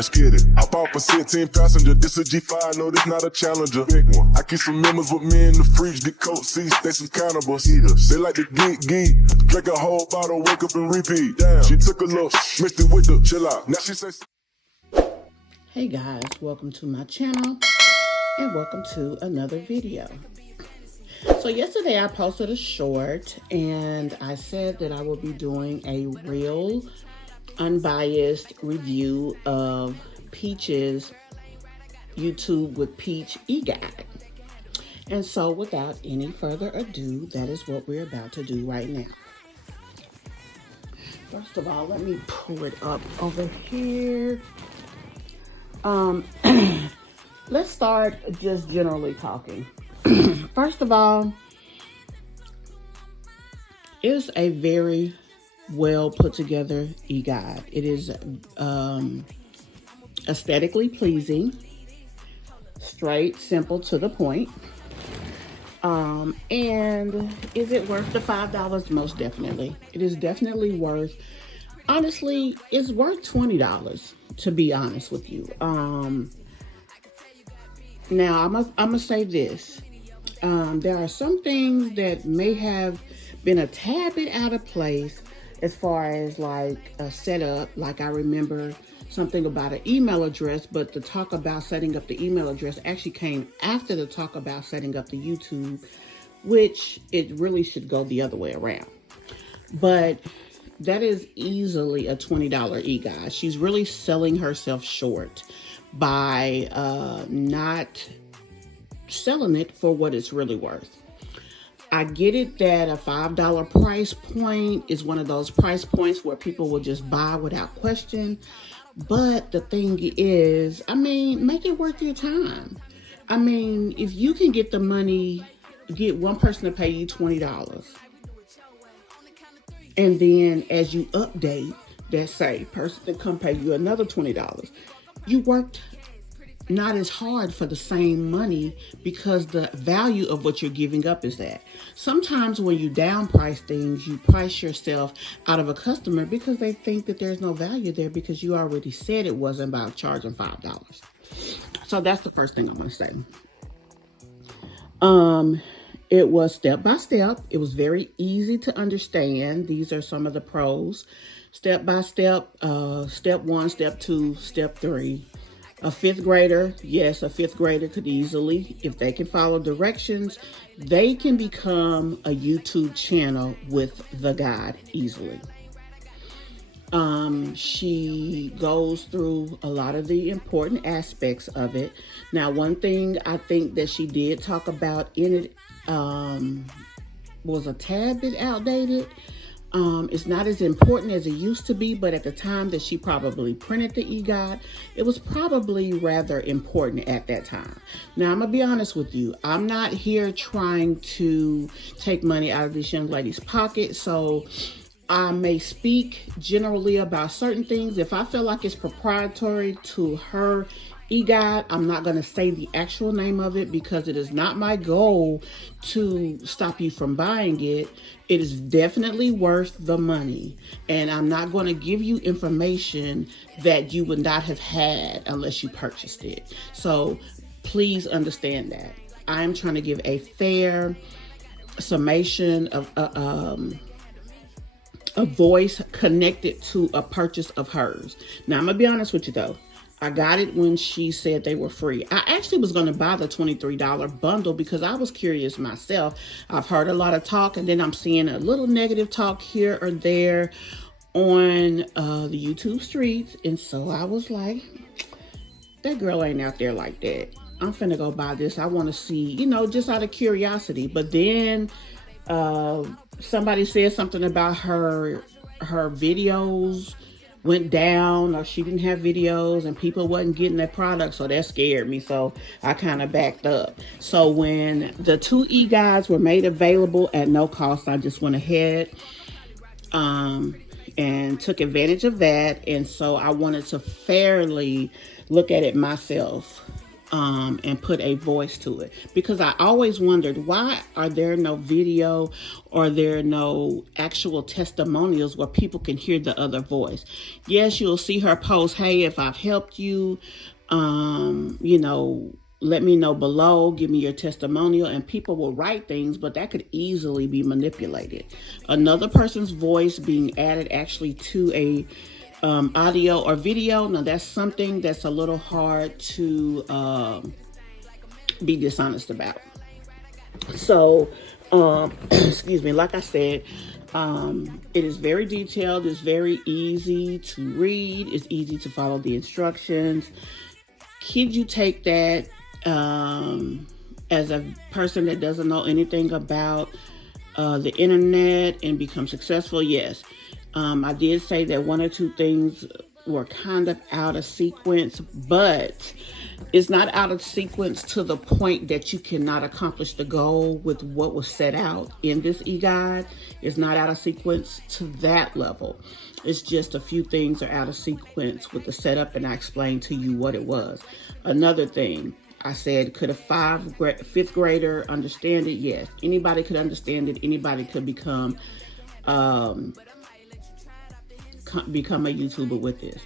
let's get it. I bought for 16 passenger, this a G5, no, this not a Challenger. Big one. I keep some members with me in the fridge, the coat seats, they some cannibals. Eaters. They like to geek, drink a whole bottle, wake up and repeat. Damn, she took a look, mixed it with the chill out. Now she says, hey guys, welcome to my channel and welcome to another video. So yesterday I posted a short and I said that I will be doing a real unbiased review of Peach's YouTube with Peach e-guide. And so without any further ado, that is what we're about to do right now. First of all, let me pull it up over here. Let's start just generally talking. First of all, it's a very well put together e-guide. It is aesthetically pleasing, straight, simple, to the point. And is it worth the $5? Most definitely. It is definitely worth, honestly, it's worth $20, to be honest with you. Now, I'm gonna say this. There are some things that may have been a tad bit out of place as far as like a setup. Like I remember something about an email address, but the talk about setting up the email address actually came after the talk about setting up the YouTube, which it really should go the other way around. But that is easily a $20 e-guide. She's really selling herself short by not selling it for what it's really worth. I get it that a $5 price point is one of those price points where people will just buy without question. But the thing is, I mean, make it worth your time. I mean, if you can get the money, get one person to pay you $20. And then as you update, that same person to come pay you another $20. You worked not as hard for the same money because the value of what you're giving up is that. Sometimes when you downprice things, you price yourself out of a customer because they think that there's no value there because you already said it wasn't about charging $5. So that's the first thing I'm going to say. It was step by step. It was very easy to understand. These are some of the pros. Step by step, step 1, step 2, step 3. A fifth grader, yes, a fifth grader could easily, if they can follow directions, they can become a YouTube channel with the guide easily. She goes through a lot of the important aspects of it. Now, one thing I think that she did talk about in it was a tad bit outdated. It's not as important as it used to be, but at the time that she probably printed the e-guide, it was probably rather important at that time. Now, I'm going to be honest with you. I'm not here trying to take money out of this young lady's pocket, so I may speak generally about certain things. If I feel like it's proprietary to her e-guide, I'm not going to say the actual name of it because it is not my goal to stop you from buying it. It is definitely worth the money, and I'm not going to give you information that you would not have had unless you purchased it. So please understand that. I'm trying to give a fair summation of a voice connected to a purchase of hers. Now, I'm going to be honest with you though. I got it when she said they were free. I actually was going to buy the $23 bundle because I was curious myself. I've heard a lot of talk, and then I'm seeing a little negative talk here or there on the YouTube streets. And so I was like, that girl ain't out there like that. I'm finna go buy this. I want to see, you know, just out of curiosity. But then somebody said something about her videos went down, or she didn't have videos and people wasn't getting their product, so that scared me, so I kind of backed up. So when the 2 e-guides were made available at no cost, I just went ahead and took advantage of that. And so I wanted to fairly look at it myself and put a voice to it. Because I always wondered, why are there no video or there are no actual testimonials where people can hear the other voice? Yes, you'll see her post, hey, if I've helped you, let me know below, give me your testimonial, and people will write things, but that could easily be manipulated. Another person's voice being added actually to a audio or video, now that's something that's a little hard to be dishonest about. So, excuse me, like I said, it is very detailed, it's very easy to read, it's easy to follow the instructions. Could you take that as a person that doesn't know anything about the internet and become successful? Yes. I did say that one or two things were kind of out of sequence, but it's not out of sequence to the point that you cannot accomplish the goal with what was set out in this e-guide. It's not out of sequence to that level. It's just a few things are out of sequence with the setup, and I explained to you what it was. Another thing, I said, could a fifth grader understand it? Yes. Anybody could understand it. Anybody could become a YouTuber with this.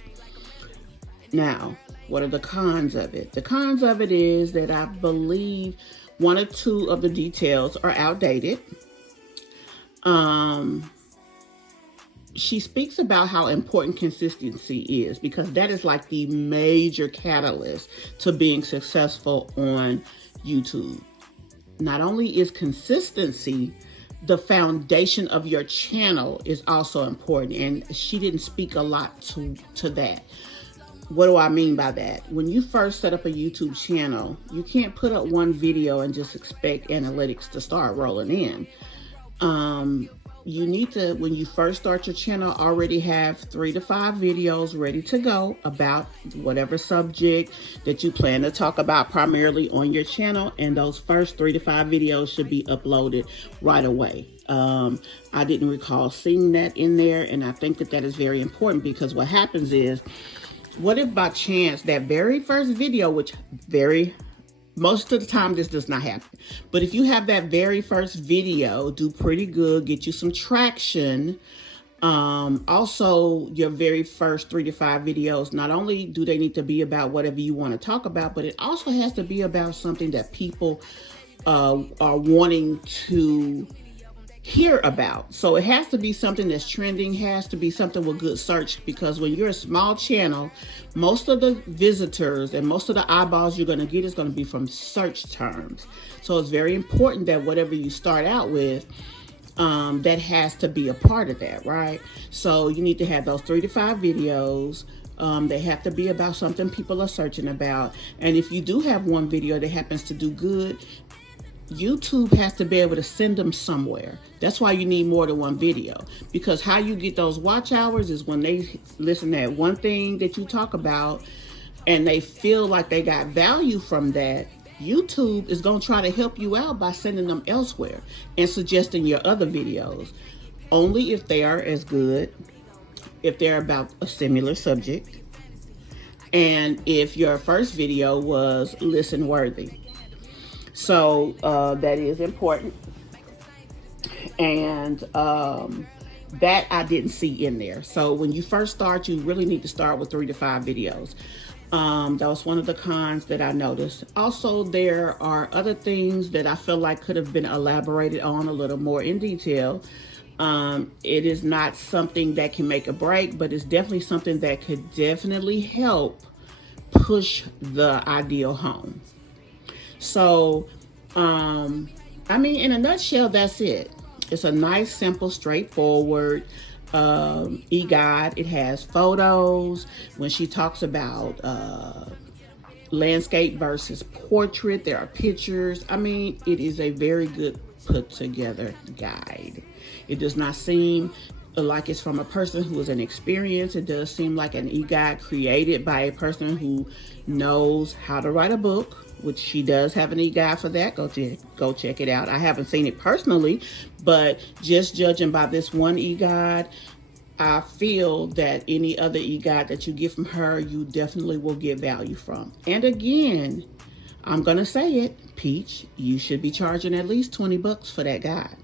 Now, what are the cons of it? The cons of it is that I believe one or two of the details are outdated. She speaks about how important consistency is, because that is like the major catalyst to being successful on YouTube. Not only is consistency the foundation of your channel is also important, and she didn't speak a lot to that. What do I mean by that? When you first set up a YouTube channel, you can't put up one video and just expect analytics to start rolling in. You need to, when you first start your channel, already have 3 to 5 videos ready to go about whatever subject that you plan to talk about primarily on your channel. And those first 3 to 5 videos should be uploaded right away. I didn't recall seeing that in there. And I think that is very important, because what happens is, what if by chance that very first video, which most of the time this does not happen, but if you have that very first video do pretty good, get you some traction, also your very first 3 to 5 videos, not only do they need to be about whatever you want to talk about, but it also has to be about something that people are wanting to hear about. So it has to be something that's trending, has to be something with good search, because when you're a small channel, most of the visitors and most of the eyeballs you're going to get is going to be from search terms. So it's very important that whatever you start out with, that has to be a part of that, right? So you need to have those 3 to 5 videos. They have to be about something people are searching about. And if you do have one video that happens to do good, YouTube has to be able to send them somewhere. That's why you need more than one video, because how you get those watch hours is when they listen to that one thing that you talk about and they feel like they got value from that. YouTube is going to try to help you out by sending them elsewhere and suggesting your other videos, only if they are as good, if they're about a similar subject, and if your first video was listen worthy. So that is important, and that I didn't see in there. So when you first start, you really need to start with 3 to 5 videos. That was one of the cons that I noticed. Also, there are other things that I feel like could have been elaborated on a little more in detail. It is not something that can make a break, but it's definitely something that could definitely help push the ideal home. So, I mean, in a nutshell, that's it. It's a nice, simple, straightforward e-guide. It has photos. When she talks about landscape versus portrait, there are pictures. I mean, it is a very good put together guide. It does not seem like it's from a person who is inexperienced. It does seem like an e-guide created by a person who knows how to write a book, which she does have an e-guide for that. Go check it out. I haven't seen it personally, but just judging by this one e-guide, I feel that any other e-guide that you get from her, you definitely will get value from. And again, I'm going to say it, Peach, you should be charging at least 20 bucks for that guide.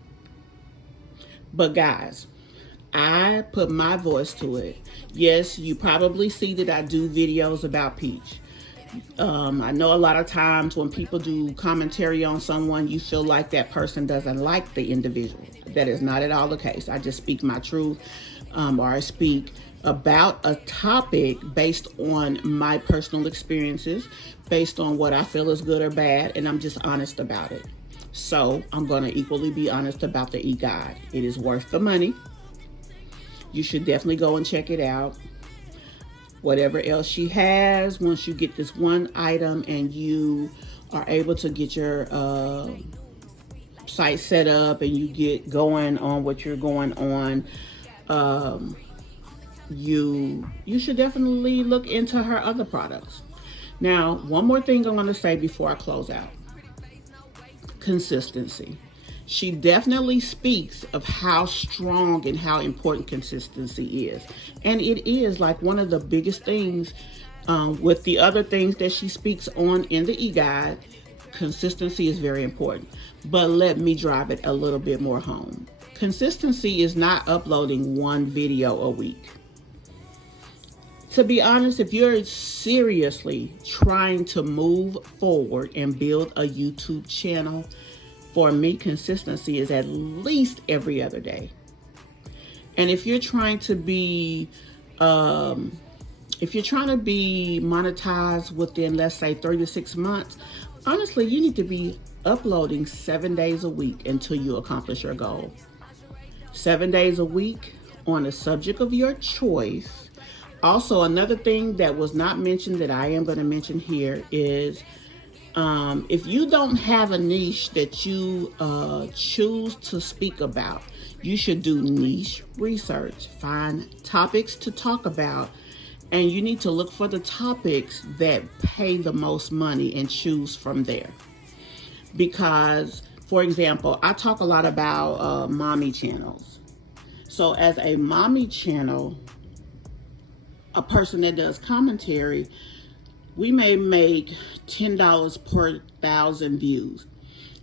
But guys, I put my voice to it. Yes, you probably see that I do videos about Peach. I know a lot of times when people do commentary on someone, you feel like that person doesn't like the individual. That is not at all the case. I just speak my truth, or I speak about a topic based on my personal experiences, based on what I feel is good or bad, and I'm just honest about it. So I'm going to equally be honest about the e-guide. It is worth the money. You should definitely go and check it out. Whatever else she has, once you get this one item and you are able to get your site set up and you get going on what you're going on, you should definitely look into her other products. Now, one more thing I'm going to say before I close out. Consistency. She definitely speaks of how strong and how important consistency is. And it is like one of the biggest things with the other things that she speaks on in the e-guide. Consistency is very important. But let me drive it a little bit more home. Consistency is not uploading one video a week. To be honest, if you're seriously trying to move forward and build a YouTube channel, for me, consistency is at least every other day. And if you're trying to be, monetized within, let's say, 3 to 6 months, honestly, you need to be uploading 7 days a week until you accomplish your goal. 7 days a week on a subject of your choice. Also, another thing that was not mentioned that I am going to mention here is if you don't have a niche that you choose to speak about, you should do niche research, find topics to talk about, and you need to look for the topics that pay the most money and choose from there. Because, for example, I talk a lot about mommy channels. So as a mommy channel, a person that does commentary, we may make $10 per 1,000 views.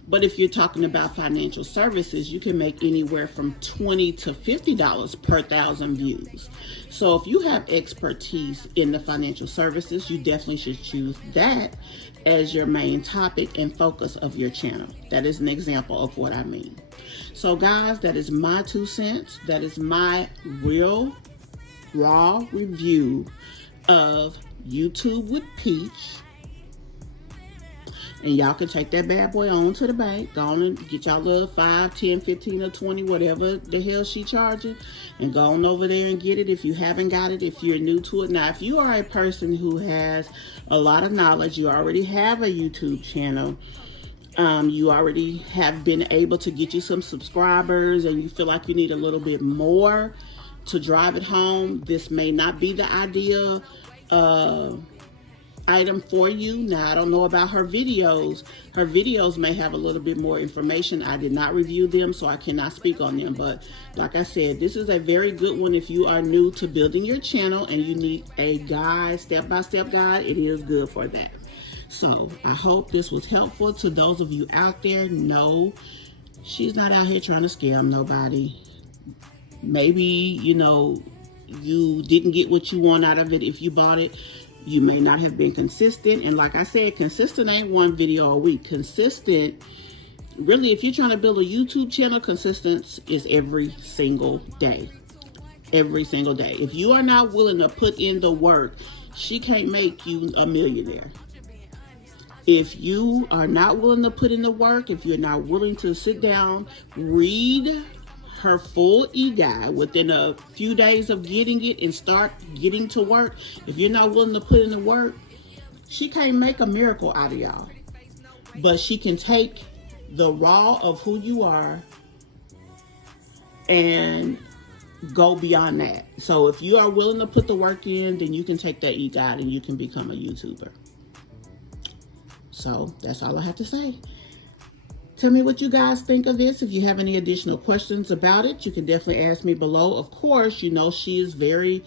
But if you're talking about financial services, you can make anywhere from $20 to $50 per 1,000 views. So if you have expertise in the financial services, you definitely should choose that as your main topic and focus of your channel. That is an example of what I mean. So guys, that is my 2 cents. That is my real, raw review of YouTube with Peach. And y'all can take that bad boy on to the bank. Go on and get y'all little 5, 10, 15, or 20, whatever the hell she charging. And go on over there and get it if you haven't got it, if you're new to it. Now, if you are a person who has a lot of knowledge, you already have a YouTube channel, you already have been able to get you some subscribers, and you feel like you need a little bit more to drive it home, this may not be the ideal item for you. Now, I don't know about her videos. Her videos may have a little bit more information. I did not review them, so I cannot speak on them. But like I said, this is a very good one if you are new to building your channel and you need a guide, step-by-step guide. It is good for that. So I hope this was helpful to those of you out there. No, she's not out here trying to scam nobody. Maybe, you didn't get what you want out of it if you bought it. You may not have been consistent. And like I said, consistent ain't one video a week. Consistent, really, if you're trying to build a YouTube channel, consistent is every single day. Every single day. If you are not willing to put in the work, she can't make you a millionaire. If you are not willing to put in the work, if you're not willing to sit down, read her full e-guide within a few days of getting it and start getting to work, if you're not willing to put in the work, she can't make a miracle out of y'all. But she can take the raw of who you are and go beyond that. So if you are willing to put the work in, then you can take that e-guide and you can become a YouTuber. So that's all I have to say. Tell me what you guys think of this. If you have any additional questions about it, you can definitely ask me below. Of course, she is very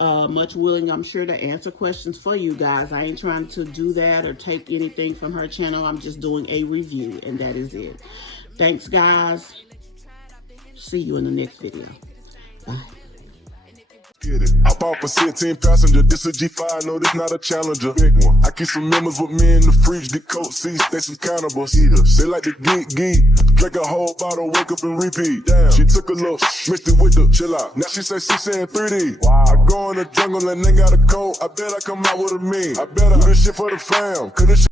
much willing, I'm sure, to answer questions for you guys. I ain't trying to do that or take anything from her channel. I'm just doing a review, and that is it. Thanks, guys. See you in the next video. Bye. Get it. I bought for 16 passenger. This a G5, no, this not a Challenger. Big one. I keep some members with me in the fridge. The coat seats, they some cannibals. Eaters. They like to geek. Drink a whole bottle, wake up and repeat. Damn. She took a look, mixed it with the chill out. Now she say she saying 3D. Wow. I go in the jungle and they got a coat. I bet I come out with a mean. I better do this shit for the fam. Cause this shit